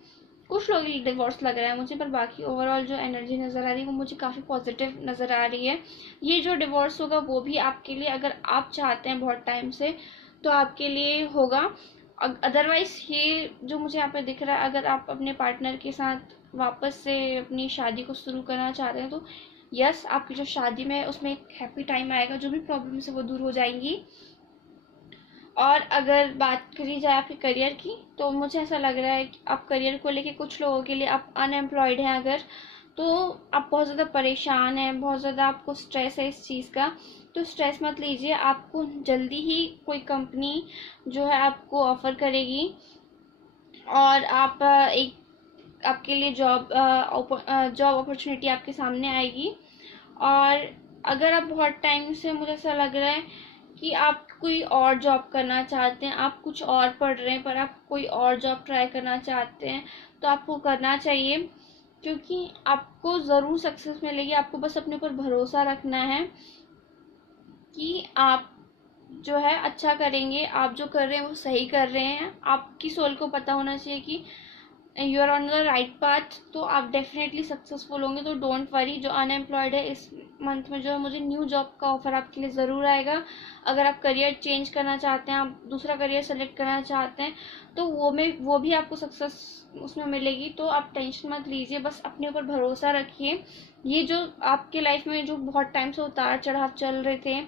कुछ लोगों के लिए डिवोर्स लग रहा है मुझे, पर बाकी ओवरऑल जो एनर्जी नज़र आ रही है वो मुझे काफ़ी पॉजिटिव नज़र आ रही है। ये जो डिवोर्स होगा वो भी आपके लिए, अगर आप चाहते हैं बहुत टाइम से, तो आपके लिए होगा। अदरवाइज़ ये जो मुझे यहाँ पे दिख रहा है, अगर आप अपने पार्टनर के साथ वापस से अपनी शादी को शुरू करना चाहते हैं तो यस, आपकी जो शादी में उसमें एक हैप्पी टाइम आएगा, जो भी प्रॉब्लम्स है वो दूर हो जाएंगी। और अगर बात करी जाए आपके करियर की, तो मुझे ऐसा लग रहा है कि आप करियर को लेके, कुछ लोगों के लिए आप अनएम्प्लॉयड हैं अगर, तो आप बहुत ज़्यादा परेशान हैं, बहुत ज़्यादा आपको स्ट्रेस है इस चीज़ का, तो स्ट्रेस मत लीजिए। आपको जल्दी ही कोई कंपनी जो है आपको ऑफ़र करेगी और आप एक आपके लिए जॉब अपॉर्चुनिटी आपके सामने आएगी। और अगर आप बहुत टाइम से, मुझे ऐसा लग रहा है कि आप कोई और जॉब करना चाहते हैं, आप कुछ और पढ़ रहे हैं पर आप कोई और जॉब ट्राई करना चाहते हैं, तो आपको करना चाहिए, क्योंकि आपको ज़रूर सक्सेस मिलेगी। आपको बस अपने ऊपर भरोसा रखना है कि आप जो है अच्छा करेंगे, आप जो कर रहे हैं वो सही कर रहे हैं। आपकी सोल को पता होना चाहिए कि you are on the right path, तो आप डेफिनेटली सक्सेसफुल होंगे। तो डोंट वरी, जो अनएम्प्लॉयड है इस मंथ में जो है मुझे न्यू जॉब का ऑफर आपके लिए ज़रूर आएगा। अगर आप करियर चेंज करना चाहते हैं, आप दूसरा करियर सेलेक्ट करना चाहते हैं, तो वो भी आपको सक्सेस उसमें मिलेगी। तो आप टेंशन मत लीजिए, बस अपने ऊपर भरोसा रखिए। ये जो आपके लाइफ में जो बहुत टाइम से उतार चढ़ाव चल रहे थे,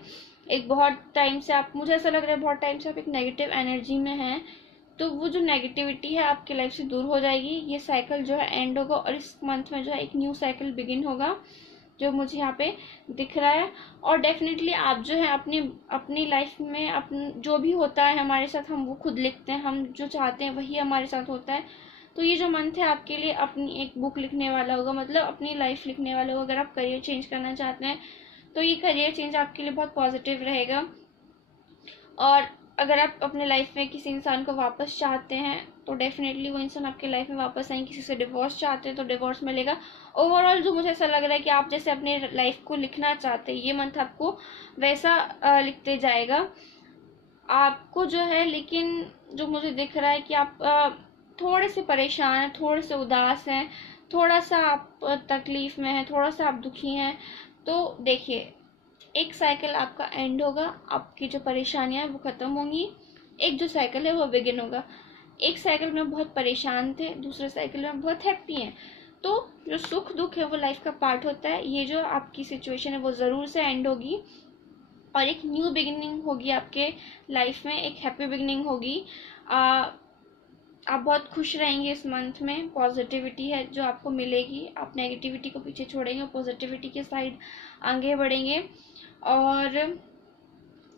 एक बहुत टाइम से आप, मुझे ऐसा लग रहा है बहुत टाइम से आप एक नेगेटिव एनर्जी में हैं, तो वो जो नेगेटिविटी है आपकी लाइफ से दूर हो जाएगी। ये साइकिल जो है एंड होगा और इस मंथ में जो है एक न्यू साइकिल बिगिन होगा, जो मुझे यहाँ पे दिख रहा है। और डेफिनेटली आप जो है अपनी अपनी लाइफ में जो भी होता है हमारे साथ, हम वो खुद लिखते हैं, हम जो चाहते हैं वही हमारे साथ होता है। तो ये जो मंथ है आपके लिए अपनी एक बुक लिखने वाला होगा, मतलब अपनी लाइफ लिखने वाला होगा। अगर आप करियर चेंज करना चाहते हैं तो ये करियर चेंज आपके लिए बहुत पॉजिटिव रहेगा। और अगर आप अपने लाइफ में किसी इंसान को वापस चाहते हैं तो डेफिनेटली वो इंसान आपके लाइफ में वापस आएंगे। किसी से डिवोर्स चाहते हैं तो डिवोर्स मिलेगा। ओवरऑल जो मुझे ऐसा लग रहा है कि आप जैसे अपने लाइफ को लिखना चाहते हैं, ये मंथ आपको वैसा लिखते जाएगा आपको जो है। लेकिन जो मुझे दिख रहा है कि आप थोड़े से परेशान हैं, थोड़े से उदास हैं, थोड़ा सा आप तकलीफ में हैं, थोड़ा सा आप दुखी हैं। तो देखिए, एक साइकिल आपका एंड होगा, आपकी जो परेशानियां हैं वो ख़त्म होंगी, एक जो साइकिल है वो बिगिन होगा। एक साइकिल में बहुत परेशान थे, दूसरे साइकिल में बहुत हैप्पी हैं। तो जो सुख दुख है वो लाइफ का पार्ट होता है। ये जो आपकी सिचुएशन है वो ज़रूर से एंड होगी और एक न्यू बिगिनिंग होगी आपके लाइफ में, एक हैप्पी बिगिनिंग होगी। आप बहुत खुश रहेंगे इस मंथ में। पॉजिटिविटी है जो आपको मिलेगी, आप नेगेटिविटी को पीछे छोड़ेंगे, पॉजिटिविटी के साइड आगे बढ़ेंगे। और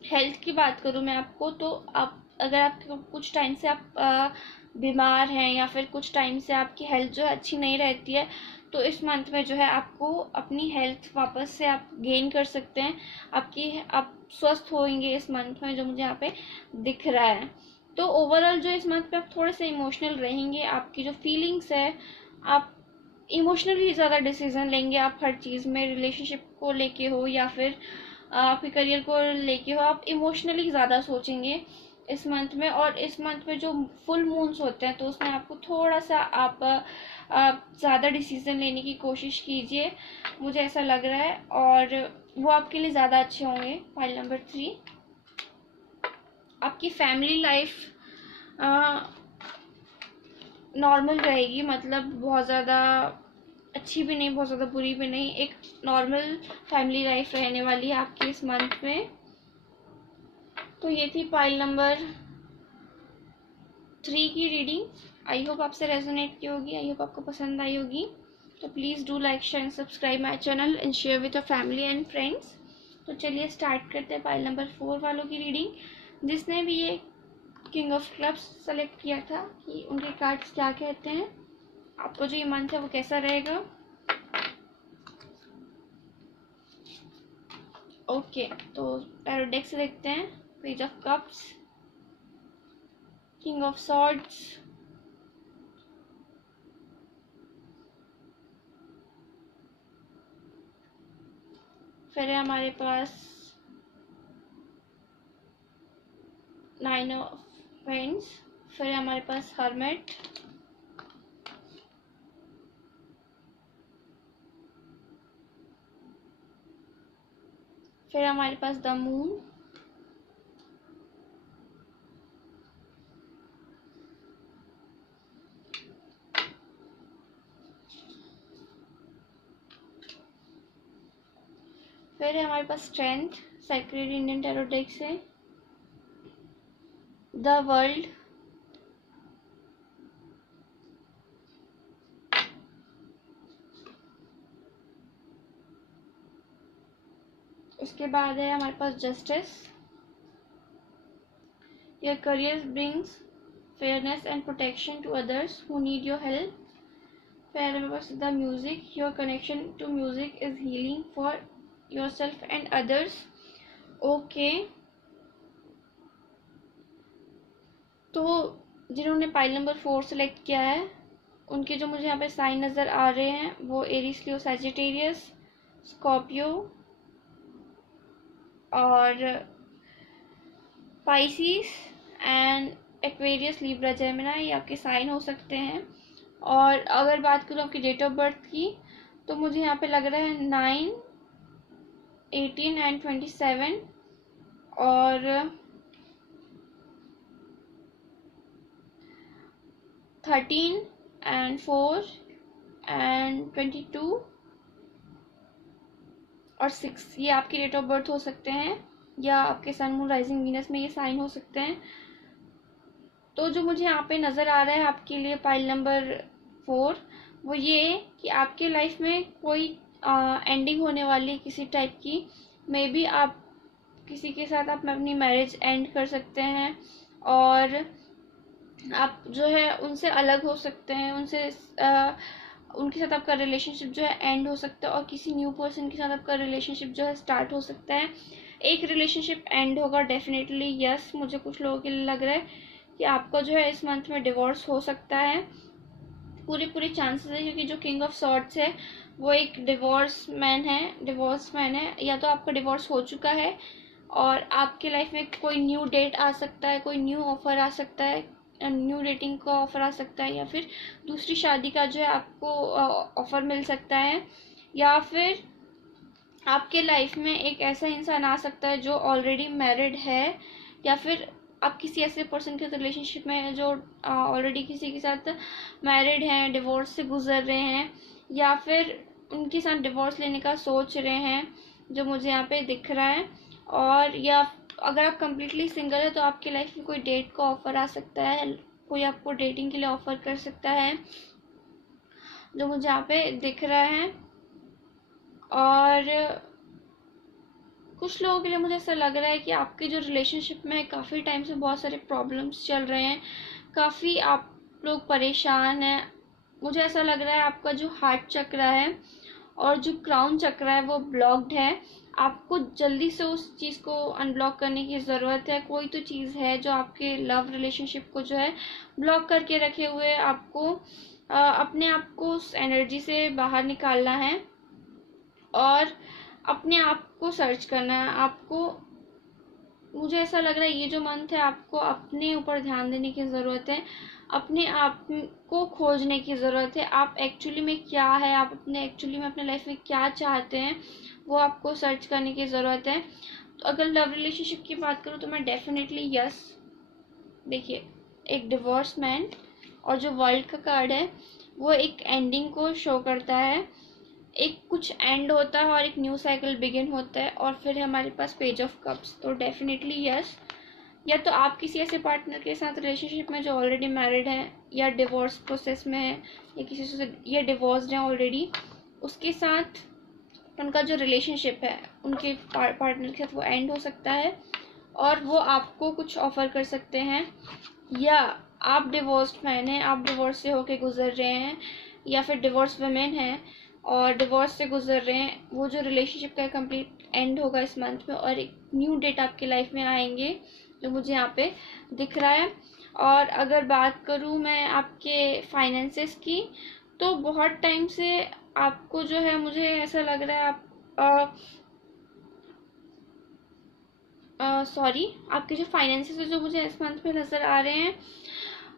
हेल्थ की बात करूँ मैं आपको, तो आप अगर आपके कुछ टाइम से आप बीमार हैं या फिर कुछ टाइम से आपकी हेल्थ जो है अच्छी नहीं रहती है, तो इस मंथ में जो है आपको अपनी हेल्थ वापस से आप गेन कर सकते हैं। आप स्वस्थ होंगे इस मंथ में, जो मुझे यहाँ पे दिख रहा है। तो ओवरऑल जो इस मंथ पे आप थोड़े से इमोशनल रहेंगे। आपकी जो फीलिंग्स है, आप इमोशनली ज़्यादा डिसीजन लेंगे। आप हर चीज़ में, रिलेशनशिप को लेके हो या फिर आपके करियर को लेके हो, आप इमोशनली ज़्यादा सोचेंगे इस मंथ में। और इस मंथ में जो फुल मून्स होते हैं, तो उसमें आपको थोड़ा सा आप ज़्यादा डिसीजन लेने की कोशिश कीजिए, मुझे ऐसा लग रहा है, और वो आपके लिए ज़्यादा अच्छे होंगे। फाइल नंबर 3, आपकी फैमिली लाइफ नॉर्मल रहेगी, मतलब बहुत ज़्यादा अच्छी भी नहीं, बहुत ज़्यादा बुरी भी नहीं, एक नॉर्मल फैमिली लाइफ रहने वाली है आपकी इस मंथ में। तो ये थी पाइल नंबर 3 की रीडिंग। आई होप आपसे रेजोनेट की होगी, आई होप आपको पसंद आई होगी। तो please do like, share and subscribe my channel and share with your family and friends. तो चलिए स्टार्ट करते हैं पाइल नंबर 4 वालों की रीडिंग। जिसने भी ये किंग ऑफ क्लब्स सेलेक्ट किया था कि उनके कार्ड्स क्या कहते हैं, आपको जो ये मंथ है वो कैसा रहेगा। ओके, तो टैरो डेक से देखते हैं। Page of cups, king of swords, फिर है हमारे पास 9 ऑफ पेंट्स, फिर है हमारे पास हर्मिट, फिर हमारे पास द मून, फिर है हमारे पास strength, sacred Indian tarot deck से, द वर्ल्ड, उसके बाद है हमारे पास justice, your career brings fairness and protection to others who need your help, फिर हमारे पास the music, your connection to music is healing for yourself and others. Okay, तो जिन्होंने पाइल नंबर 4 सेलेक्ट किया है, उनके जो मुझे यहाँ पे साइन नज़र आ रहे हैं वो एरीज, लियो, सैजिटेरियस, स्कॉर्पियो और Pisces and Aquarius, Libra, Gemini, ये आपके साइन हो सकते हैं। और अगर बात करूँ आपकी डेट ऑफ बर्थ की, तो मुझे यहाँ पे लग रहा है 9, 18 एंड 27 और 13 एंड 4 एंड 22 और 6, ये आपकी डेट ऑफ बर्थ हो सकते हैं, या आपके सन, मून, राइजिंग, वीनस में ये साइन हो सकते हैं। तो जो मुझे यहाँ पे नज़र आ रहा है आपके लिए पाइल नंबर 4, वो ये कि आपके लाइफ में कोई एंडिंग होने वाली है किसी टाइप की। मे बी आप किसी के साथ आप अपनी मैरिज एंड कर सकते हैं, और आप जो है उनसे अलग हो सकते हैं, उनके साथ आपका रिलेशनशिप जो है एंड हो सकता है, और किसी न्यू पर्सन के साथ आपका रिलेशनशिप जो है स्टार्ट हो सकता है। एक रिलेशनशिप एंड होगा डेफिनेटली, यस, मुझे कुछ लोगों के लिए लग रहा है कि आपका जो है इस मंथ में डिवोर्स हो सकता है। पूरे चांसेस है, क्योंकि जो किंग ऑफ सॉर्ड्स है वो एक डिवोर्स मैन है, या तो आपका डिवोर्स हो चुका है और आपके लाइफ में कोई न्यू डेट आ सकता है, कोई न्यू ऑफर आ सकता है, न्यू डेटिंग का ऑफर आ सकता है, या फिर दूसरी शादी का जो है आपको ऑफर मिल सकता है, या फिर आपके लाइफ में एक ऐसा इंसान आ सकता है जो ऑलरेडी मैरिड है, या फिर आप किसी ऐसे पर्सन के रिलेशनशिप में हैं जो ऑलरेडी किसी के साथ मैरिड हैं, डिवोर्स से गुजर रहे हैं, या फिर उनके साथ डिवोर्स लेने का सोच रहे हैं, जो मुझे यहाँ पे दिख रहा है। और या अगर आप कम्प्लीटली सिंगल है, तो आपकी लाइफ में कोई डेट का ऑफर आ सकता है, कोई आपको डेटिंग के लिए ऑफर कर सकता है, जो मुझे यहाँ पे दिख रहा है। और कुछ लोगों के लिए मुझे ऐसा लग रहा है कि आपके जो रिलेशनशिप में काफ़ी टाइम से बहुत सारे प्रॉब्लम्स चल रहे हैं, काफ़ी आप लोग परेशान हैं। मुझे ऐसा लग रहा है आपका जो हार्ट चक्र है और जो क्राउन चक्र है वो ब्लॉक्ड है। आपको जल्दी से उस चीज़ को अनब्लॉक करने की ज़रूरत है। कोई तो चीज़ है जो आपके लव रिलेशनशिप को जो है ब्लॉक करके रखे हुए है। आपको अपने आप को उस एनर्जी से बाहर निकालना है और अपने आप को सर्च करना है। आपको, मुझे ऐसा लग रहा है ये जो मंथ है आपको अपने ऊपर ध्यान देने की ज़रूरत है, अपने आप को खोजने की ज़रूरत है। आप एक्चुअली में क्या है, आप अपने एक्चुअली में अपने लाइफ में क्या चाहते हैं, वो आपको सर्च करने की ज़रूरत है। तो अगर लव रिलेशनशिप की बात करूँ तो मैं डेफिनेटली यस, देखिए एक डिवोर्स मैन और जो वर्ल्ड का कार्ड है वो एक एंडिंग को शो करता है। एक कुछ एंड होता है और एक न्यू साइकिल बिगिन होता है और फिर हमारे पास पेज ऑफ कप्स। तो डेफिनेटली यस, या तो आप किसी ऐसे पार्टनर के साथ रिलेशनशिप में जो ऑलरेडी मैरिड है या डिवोर्स प्रोसेस में है या किसी से या डिवोर्स्ड है ऑलरेडी, उसके साथ उनका जो रिलेशनशिप है उनके पार्टनर के साथ वो एंड हो सकता है और वो आपको कुछ ऑफर कर सकते हैं। या आप डिवोर्स्ड मैन हैं, आप डिवोर्स से होके गुजर रहे हैं, या फिर डिवोर्स वुमेन है और डिवोर्स से गुजर रहे हैं। वो जो रिलेशनशिप का कंप्लीट एंड होगा इस मंथ में और एक न्यू डेट आपकी लाइफ में आएंगे जो मुझे यहाँ पे दिख रहा है। और अगर बात करूँ मैं आपके फाइनेंसेस की, तो बहुत टाइम से आपको जो है, मुझे ऐसा लग रहा है आप आपके जो फाइनेंसेस है जो मुझे इस मंथ में नज़र आ रहे हैं,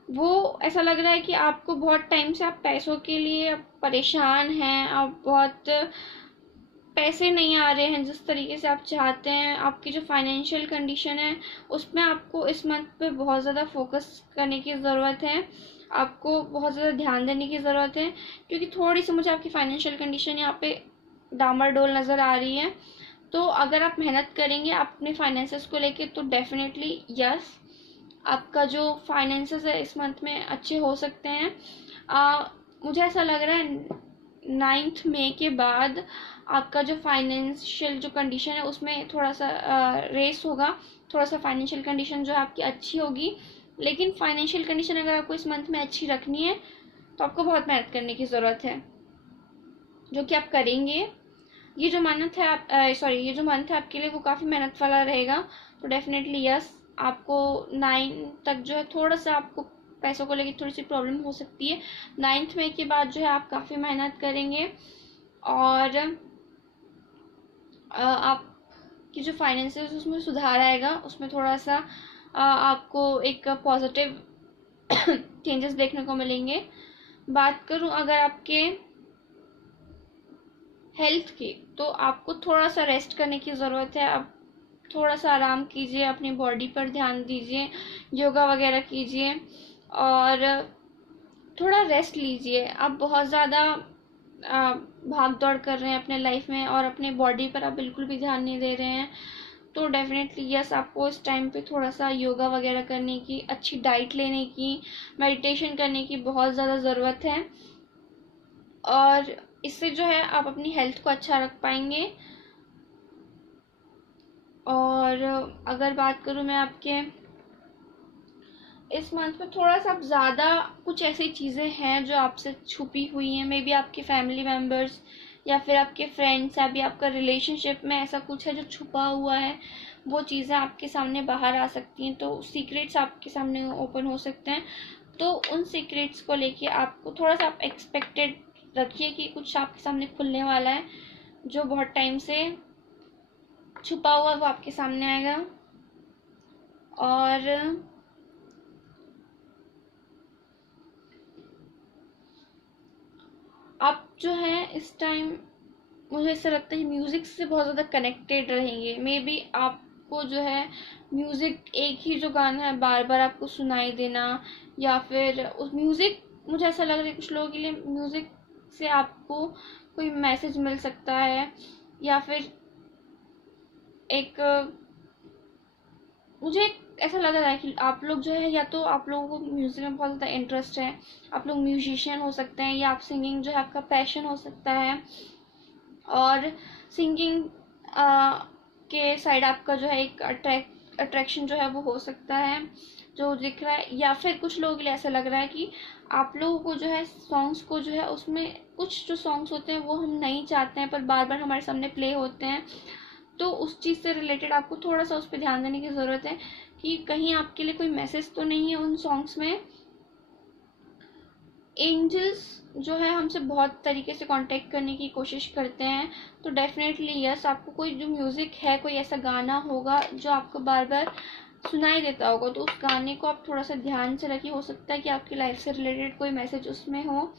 वो ऐसा लग रहा है कि आपको बहुत टाइम से आप पैसों के लिए परेशान हैं। आप बहुत पैसे नहीं आ रहे हैं जिस तरीके से आप चाहते हैं। आपकी जो फाइनेंशियल कंडीशन है उसमें आपको इस मंथ पे बहुत ज़्यादा फोकस करने की ज़रूरत है, आपको बहुत ज़्यादा ध्यान देने की ज़रूरत है, क्योंकि थोड़ी सी मुझे आपकी फाइनेंशियल कंडीशन यहाँ पे डामाडोल नज़र आ रही है। तो अगर आप मेहनत करेंगे अपने फाइनेंसेस को लेके तो डेफिनेटली यस, आपका जो फाइनेंसेस है इस मंथ में अच्छे हो सकते हैं। मुझे ऐसा लग रहा है 9 मई के बाद आपका जो फाइनेंशियल जो कंडीशन है उसमें थोड़ा सा रेस होगा, थोड़ा सा फाइनेंशियल कंडीशन जो है आपकी अच्छी होगी। लेकिन फाइनेंशियल कंडीशन अगर आपको इस मंथ में अच्छी रखनी है तो आपको बहुत मेहनत करने की ज़रूरत है, जो कि आप करेंगे। ये जो मंथ है ये जो मंथ है आपके लिए वो काफ़ी मेहनत वाला रहेगा। तो डेफिनेटली यस, आपको 9 तक जो है थोड़ा सा आपको पैसों को लेकर थोड़ी सी प्रॉब्लम हो सकती है। 9 मई के बाद जो है आप काफ़ी मेहनत करेंगे और आपकी जो फाइनेंसेस उसमें सुधार आएगा, उसमें थोड़ा सा आपको एक पॉजिटिव चेंजेस देखने को मिलेंगे। बात करूं अगर आपके हेल्थ की, तो आपको थोड़ा सा रेस्ट करने की ज़रूरत है। आप थोड़ा सा आराम कीजिए, अपनी बॉडी पर ध्यान दीजिए, योगा वगैरह कीजिए और थोड़ा रेस्ट लीजिए। आप बहुत ज़्यादा भाग दौड़ कर रहे हैं अपने लाइफ में और अपने बॉडी पर आप बिल्कुल भी ध्यान नहीं दे रहे हैं। तो डेफिनेटली यस, आपको इस टाइम पे थोड़ा सा योगा वगैरह करने की, अच्छी डाइट लेने की, मेडिटेशन करने की बहुत ज़्यादा ज़रूरत है और इससे जो है आप अपनी हेल्थ को अच्छा रख पाएंगे। और अगर बात करूँ मैं आपके इस मंथ में थोड़ा सा ज़्यादा कुछ ऐसी चीज़ें हैं जो आपसे छुपी हुई हैं, मे बी आपके फैमिली मेम्बर्स या फिर आपके फ्रेंड्स या भी आपका रिलेशनशिप में ऐसा कुछ है जो छुपा हुआ है, वो चीज़ें आपके सामने बाहर आ सकती हैं। तो सीक्रेट्स आपके सामने ओपन हो सकते हैं। तो उन सीक्रेट्स को लेके आपको थोड़ा सा आप एक्सपेक्टेड रखिए कि कुछ आपके सामने खुलने वाला है जो बहुत टाइम से छुपा हुआ वो आपके सामने आएगा। और आप जो है इस टाइम, मुझे ऐसा लगता है म्यूज़िक से बहुत ज़्यादा कनेक्टेड रहेंगे। मे बी आपको जो है म्यूज़िक, एक ही जो गाना है बार बार आपको सुनाई देना, या फिर उस म्यूज़िक, मुझे ऐसा लग रहा है कुछ लोगों के लिए म्यूज़िक से आपको कोई मैसेज मिल सकता है, या फिर एक, मुझे ऐसा लग रहा है कि आप लोग जो है, या तो आप लोगों को म्यूज़िक में बहुत ज़्यादा इंटरेस्ट है, आप लोग म्यूजिशियन हो सकते हैं, या आप सिंगिंग जो है आपका पैशन हो सकता है। और सिंगिंग के साइड आपका जो है एक अट्रैक्शन जो है वो हो सकता है जो दिख रहा है। या फिर कुछ लोगों के लिए ऐसा लग रहा है कि आप लोगों को जो है सॉन्ग्स को जो है उसमें कुछ जो सॉन्ग्स होते हैं वो हम नहीं चाहते हैं पर बार बार हमारे सामने प्ले होते हैं, तो उस चीज़ से रिलेटेड आपको थोड़ा सा उस पर ध्यान देने की ज़रूरत है कि कहीं आपके लिए कोई मैसेज तो नहीं है उन सॉन्ग्स में। एंजल्स जो है हमसे बहुत तरीके से कांटेक्ट करने की कोशिश करते हैं, तो डेफिनेटली यस, आपको कोई जो म्यूज़िक है, कोई ऐसा गाना होगा जो आपको बार बार सुनाई देता होगा, तो उस गाने को आप थोड़ा सा ध्यान से रखिए। हो सकता है कि आपकी लाइफ से रिलेटेड कोई मैसेज उसमें हो।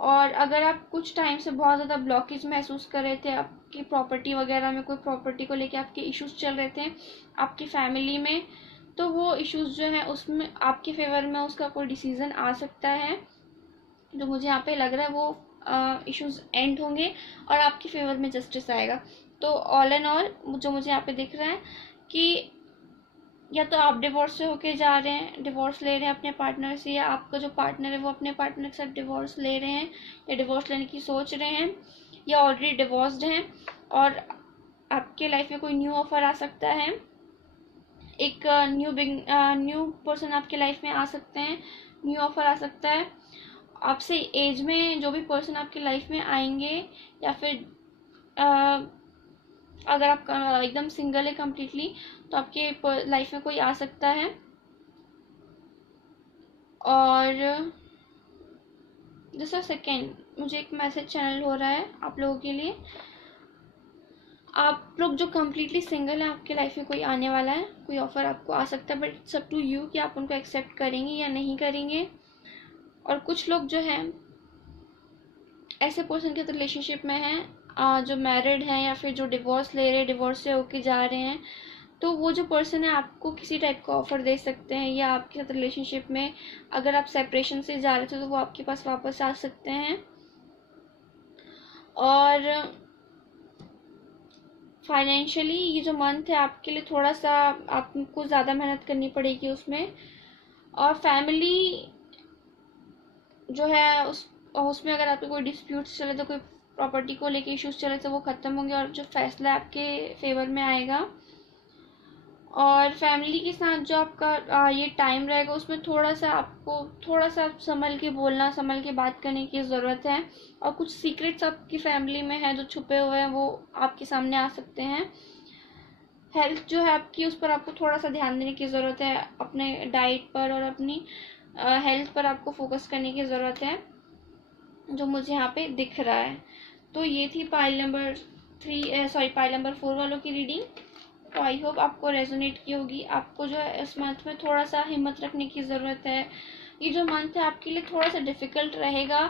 और अगर आप कुछ टाइम से बहुत ज़्यादा ब्लॉकेज महसूस कर रहे थे आपकी प्रॉपर्टी वगैरह में, कोई प्रॉपर्टी को लेके आपके इश्यूज चल रहे थे आपकी फैमिली में, तो वो इश्यूज जो है उसमें आपके फेवर में उसका कोई डिसीज़न आ सकता है। जो मुझे यहाँ पे लग रहा है वो इश्यूज एंड होंगे और आपके फेवर में जस्टिस आएगा। तो ऑल एंड ऑल जो मुझे यहाँ पे दिख रहा है कि या तो आप डिवोर्स से होके जा रहे हैं, डिवोर्स ले रहे हैं अपने पार्टनर से, या आपका जो पार्टनर है वो अपने पार्टनर के साथ डिवोर्स ले रहे हैं या डिवोर्स लेने की सोच रहे हैं, या ऑलरेडी डिवोर्स्ड हैं और आपके लाइफ में कोई न्यू ऑफर आ सकता है। एक न्यू पर्सन आपके लाइफ में आ सकते हैं, न्यू ऑफर आ सकता है। आपसे एज में जो भी पर्सन आपकी लाइफ में आएंगे, या फिर अगर आप एकदम सिंगल है कम्प्लीटली, तो आपके लाइफ में कोई आ सकता है। और जैसा सेकेंड मुझे एक मैसेज चैनल हो रहा है आप लोगों के लिए, आप लोग जो कम्प्लीटली सिंगल हैं आपके लाइफ में कोई आने वाला है, कोई ऑफर आपको आ सकता है, but it's up to you कि आप उनको एक्सेप्ट करेंगे या नहीं करेंगे। और कुछ लोग जो हैं ऐसे पर्सन के रिलेशनशिप में हैं जो मैरिड हैं या फिर जो डिवोर्स ले रहे हैं, डिवोर्स से होके जा रहे हैं, तो वो जो पर्सन है आपको किसी टाइप का ऑफर दे सकते हैं, या आपके साथ रिलेशनशिप में अगर आप सेपरेशन से जा रहे थे तो वो आपके पास वापस आ सकते हैं। और फाइनेंशियली ये जो मंथ है आपके लिए थोड़ा सा आपको ज़्यादा मेहनत करनी पड़ेगी उसमें। और फैमिली जो है उसमें अगर आपके कोई डिस्प्यूट्स चले, तो कोई प्रॉपर्टी को लेके इश्यूज चले, तो वो ख़त्म होंगे और जो फैसला आपके फेवर में आएगा। और फैमिली के साथ जो आपका ये टाइम रहेगा उसमें थोड़ा सा आपको थोड़ा सा संभल के बोलना, संभल के बात करने की ज़रूरत है। और कुछ सीक्रेट्स आपकी फैमिली में है जो छुपे हुए हैं, वो आपके सामने आ सकते हैं। हेल्थ जो है आपकी, उस पर आपको थोड़ा सा ध्यान देने की ज़रूरत है, अपने डाइट पर और अपनी हेल्थ पर आपको फोकस करने की ज़रूरत है, जो मुझे यहाँ पे दिख रहा है। तो ये थी पाइल नंबर 4 वालों की रीडिंग। तो आई होप आपको रेजोनेट की होगी। आपको जो है इस मंथ में थोड़ा सा हिम्मत रखने की ज़रूरत है। ये जो मंथ है आपके लिए थोड़ा सा डिफ़िकल्ट रहेगा,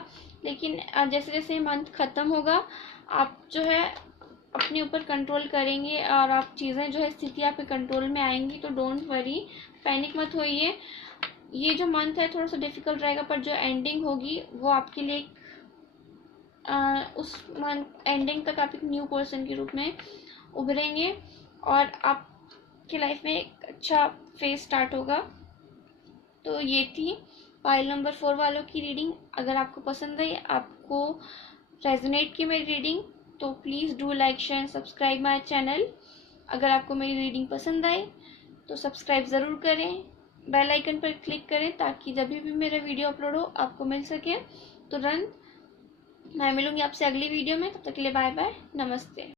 लेकिन जैसे जैसे ये मंथ ख़त्म होगा आप जो है अपने ऊपर कंट्रोल करेंगे और आप चीज़ें जो है स्थिति आपके कंट्रोल में आएंगी। तो डोंट वरी, पैनिक मत होइए। ये जो मंथ है थोड़ा सा डिफ़िकल्ट रहेगा, पर जो एंडिंग होगी वो आपके लिए उस मंथ एंडिंग तक आप एक न्यू पर्सन के रूप में उभरेंगे और आपकी लाइफ में एक अच्छा फेज स्टार्ट होगा। तो ये थी पाइल नंबर 4 वालों की रीडिंग। अगर आपको पसंद आई, आपको रेजोनेट की मेरी रीडिंग, तो please do like share subscribe my channel. अगर आपको मेरी रीडिंग पसंद आई तो सब्सक्राइब ज़रूर करें, बेल आइकन पर क्लिक करें ताकि जब भी मेरा वीडियो अपलोड हो आपको मिल सके तुरंत। मैं मिलूँगी आपसे अगली वीडियो में, तब तक के लिए बाय बाय, नमस्ते।